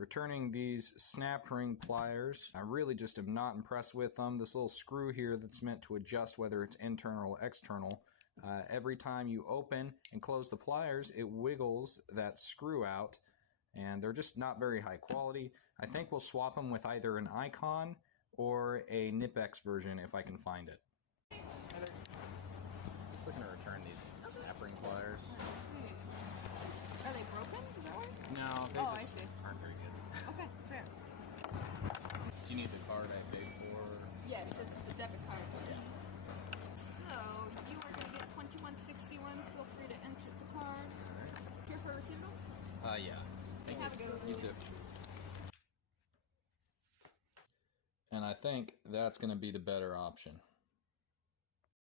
Returning these snap ring pliers. I really just am not impressed with them. This little screw here that's meant to adjust whether it's internal or external. Every time you open and close the pliers, it wiggles that screw out, and they're just not very high quality. I think we'll swap them with either an Icon or a Nipex version if I can find it. Just looking to return these snap ring pliers. Let's see. Are they broken? Is that why? No, they just aren't very good. Okay, fair. Do you need the card I paid for? Yes, it's a debit card, please. So, you are going to get $21.61. Feel free to insert the card. Alright. Here for a receipt? Yeah. Have a good one. You too. And I think that's going to be the better option.